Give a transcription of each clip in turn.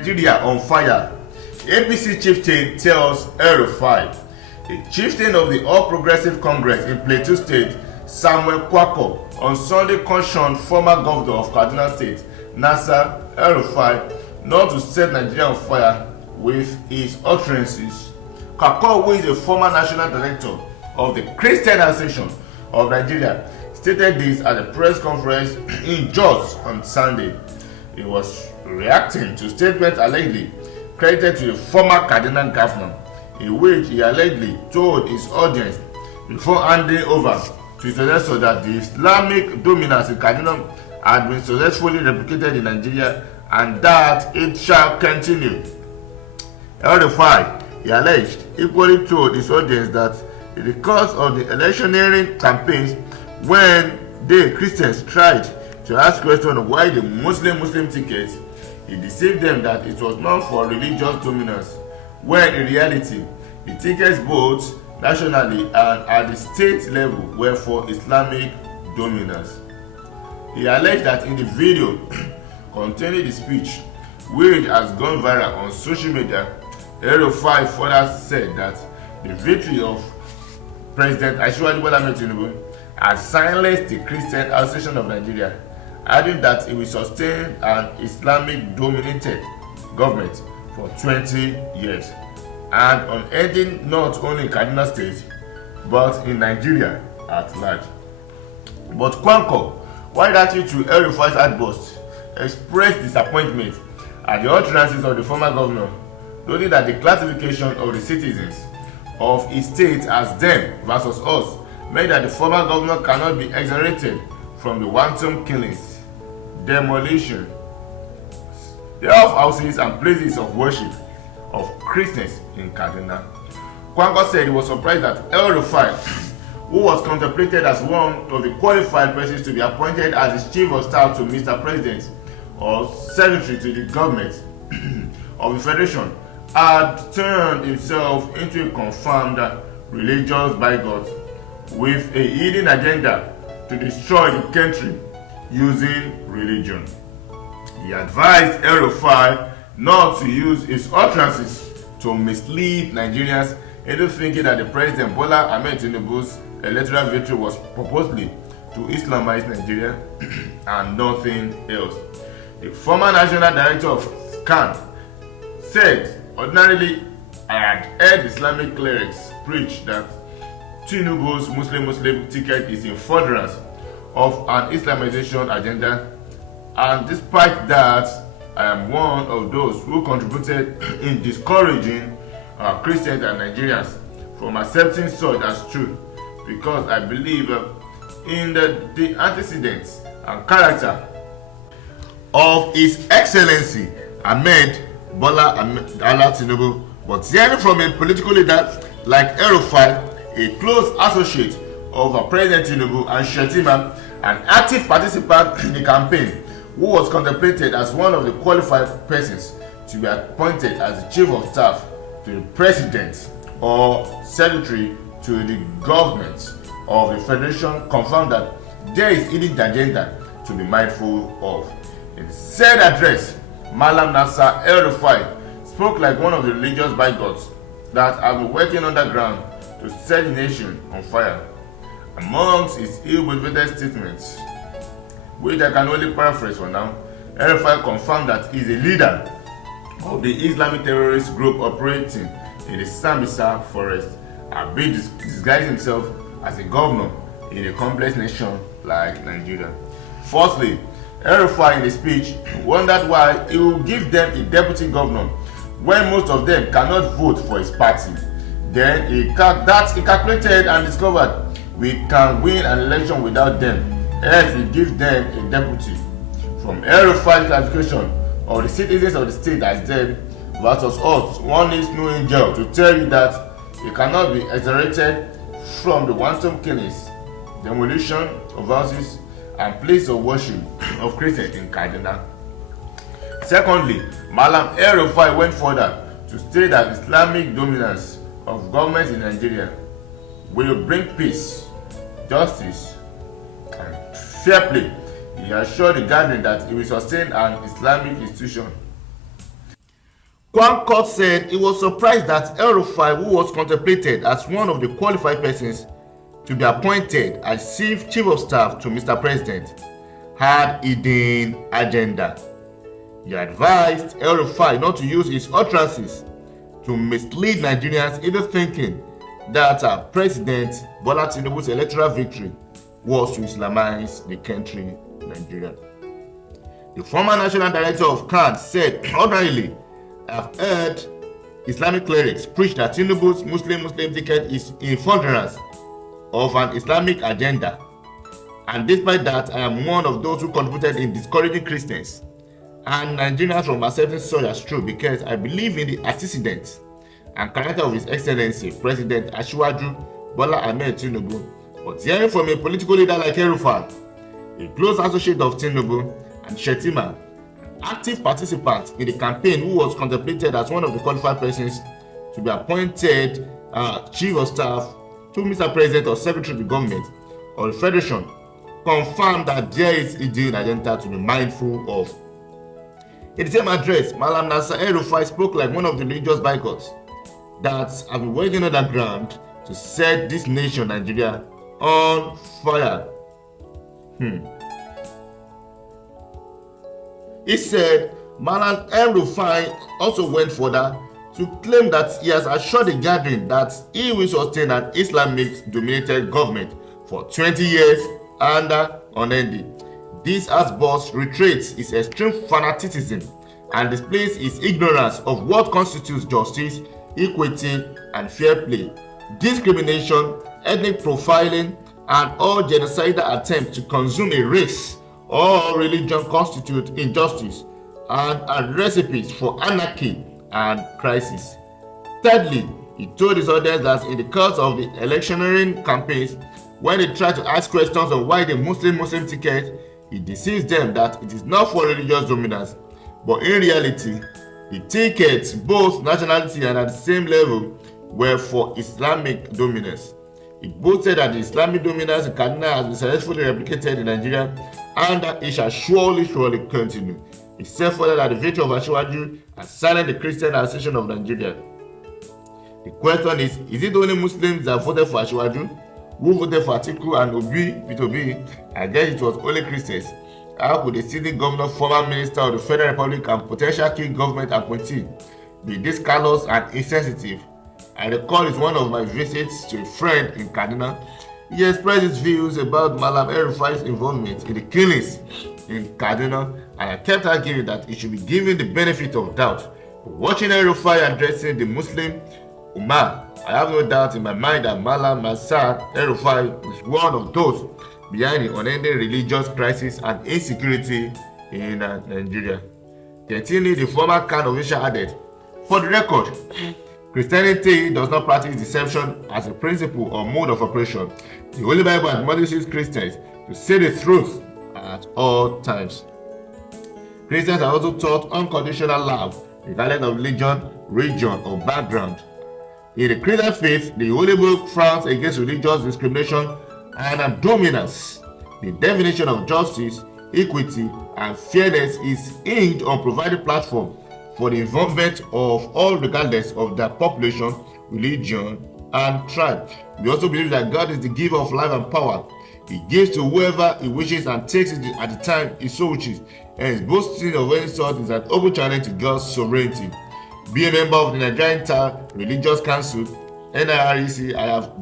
Nigeria on fire. APC chieftain tells EL-RUFAI. A chieftain of the All Progressive Congress in Plateau State, Samuel Kwako, on Sunday cautioned former governor of Kaduna State, Nasir El-Rufai, not to set Nigeria on fire with his utterances. Kwako, who is a former national director of the Christian Association of Nigeria, stated this at a press conference in Jos on Sunday. He was reacting to statements allegedly credited to the former Kaduna governor, in which he allegedly told his audience before handing over to his successor that the Islamic dominance in Kaduna had been successfully replicated in Nigeria and that it shall continue. El-Rufai, he alleged, equally told his audience that in the course of the electioneering campaigns, when they Christians tried to ask questions on why the Muslim ticket, he deceived them that it was not for religious dominance, when in reality the tickets both nationally and at the state level were for Islamic dominance. He alleged that in the video containing the speech, which has gone viral on social media, El-Rufai further said that the victory of President Bola TINUBU had silenced the Christian Association of Nigeria, adding that it will sustain an Islamic dominated government for 20 years and unending not only in Kaduna State but in Nigeria at large. But Kwako, while reacting to El-Rufai's outburst, expressed disappointment at the utterances of the former governor, noting that the classification of the citizens of his state as them versus us meant that the former governor cannot be exonerated from the wanton killings, demolition of houses and places of worship of Christians in Kaduna. Kwako said he was surprised that El-Rufai, who was contemplated as one of the qualified persons to be appointed as the chief of staff to Mr. President or secretary to the government of the Federation, had turned himself into a confirmed religious bigot with a hidden agenda to destroy the country using religion. He advised El-Rufai not to use his utterances to mislead Nigerians into thinking that the President Bola TINUBU's electoral victory was purposely to Islamize Nigeria and nothing else. The former national director of SCAN said, ordinarily, I had heard Islamic clerics preach that TINUBU's Muslim ticket is in furtherance of an Islamization agenda, and despite that, I am one of those who contributed in discouraging Christians and Nigerians from accepting such as truth, because I believe in the antecedents and character of His Excellency Ahmed Bola TINUBU. But hearing from a political leader like El-Rufai, a close associate of President TINUBU and Shetima, an active participant in the campaign, who was contemplated as one of the qualified persons to be appointed as the chief of staff to the president or secretary to the government of the Federation, confirmed that there is hidden agenda to be mindful of. In the said address, Malam Nasir El-Rufai spoke like one of the religious bigots that have been working underground to set the nation on fire. Amongst his ill-motivated statements, which I can only paraphrase for now, El-Rufai confirmed that he is a leader of the Islamic terrorist group operating in the Sambisa forest and being disguised himself as a governor in a complex nation like Nigeria. Firstly, El-Rufai in his speech wondered why he will give them a deputy governor when most of them cannot vote for his party. Then he calculated and discovered we can win an election without them, hence we give them a deputy. From El-Rufai's classification of the citizens of the state as them versus us, one needs no angel to tell you that you cannot be exonerated from the wanton killings, demolition of houses and places of worship of Christians in Kaduna. Secondly, Malam El-Rufai went further to state that Islamic dominance of governments in Nigeria will bring peace, justice, and fair play. He assured the gathering that he will sustain an Islamic institution. Kwan Court said he was surprised that El-RUFAI, who was contemplated as one of the qualified persons to be appointed as chief of staff to Mr. President, had hidden agenda. He advised El-RUFAI not to use his utterances to mislead Nigerians into thinking that President Bola Tinubu's electoral victory was to Islamize the country, Nigeria. The former national director of CAN said, ordinarily, I've heard Islamic clerics preach that Tinubu's Muslim ticket is in furtherance of an Islamic agenda. And despite that, I am one of those who contributed in discouraging Christians and Nigerians from accepting such as true, because I believe in the antecedents and character of His Excellency President Asiwaju Bola Ahmed Tinubu. But hearing from a political leader like El-RUFAI, a close associate of Tinubu and Shetima, active participant in the campaign, who was contemplated as one of the qualified persons to be appointed chief of staff to Mr. President or Secretary of the Government or the Federation, confirmed that there is a hidden agenda to be mindful of. In the same address, Malam Nasser El-RUFAI spoke like one of the religious bigots that have been working on the ground to set this nation, Nigeria, on fire. He said Malam El-RUFAI also went further to claim that he has assured the gathering that he will sustain an Islamic-dominated government for 20 years and unending. This has boss reiterates his extreme fanaticism and displays his ignorance of what constitutes justice, equity, and fair play. Discrimination, ethnic profiling, and all genocidal attempts to consume a race or religion constitute injustice and are recipes for anarchy and crisis. Thirdly, he told his audience that in the course of the electioneering campaigns, when they tried to ask questions on why the Muslim ticket, he deceives them that it is not for religious dominance, but in reality, the tickets, both nationality and at the same level, were for Islamic dominance. He boasted that the Islamic dominance in Kaduna has been successfully replicated in Nigeria and that it shall surely continue. He said further that the victory of Asiwaju has silenced the Christian Association of Nigeria. The question is it only Muslims that voted for Asiwaju? Who voted for Atiku and Obi? I guess it was only Christians. How could the sitting governor, former minister of the Federal Republic, and potential key government appointee be this callous and insensitive? I recall it's one of my visits to a friend in Kaduna. He expressed his views about Malam El-RUFAI's involvement in the killings in Kaduna, and I kept arguing that he should be given the benefit of doubt. But watching El-RUFAI addressing the Muslim Ummah, I have no doubt in my mind that Malam Nasser El-RUFAI is one of those behind the unending religious crisis and insecurity in Nigeria. Continuing, the former CAN official added, for the record, Christianity does not practice deception as a principle or mode of operation. The Holy Bible admonishes Christians to say the truth at all times. Christians are also taught unconditional love, regardless of religion, region, or background. In the Christian faith, the Holy Book frowns against religious discrimination and dominance. The definition of justice, equity, and fairness is hinged on providing platform for the involvement of all regardless of their population, religion, and tribe. We also believe that God is the giver of life and power. He gives to whoever he wishes and takes it at the time he so wishes. Hence, boasting of any sort is an open challenge to God's sovereignty. Be a member of the Nigerian Religious Council, NIREC. I have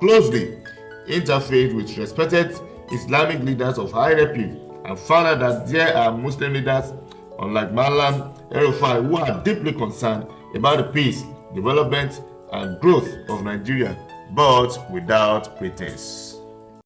closely interfaith with respected Islamic leaders of high repute and found out that there are Muslim leaders, unlike Malam El-RUFAI, who are deeply concerned about the peace, development, and growth of Nigeria, but without pretense.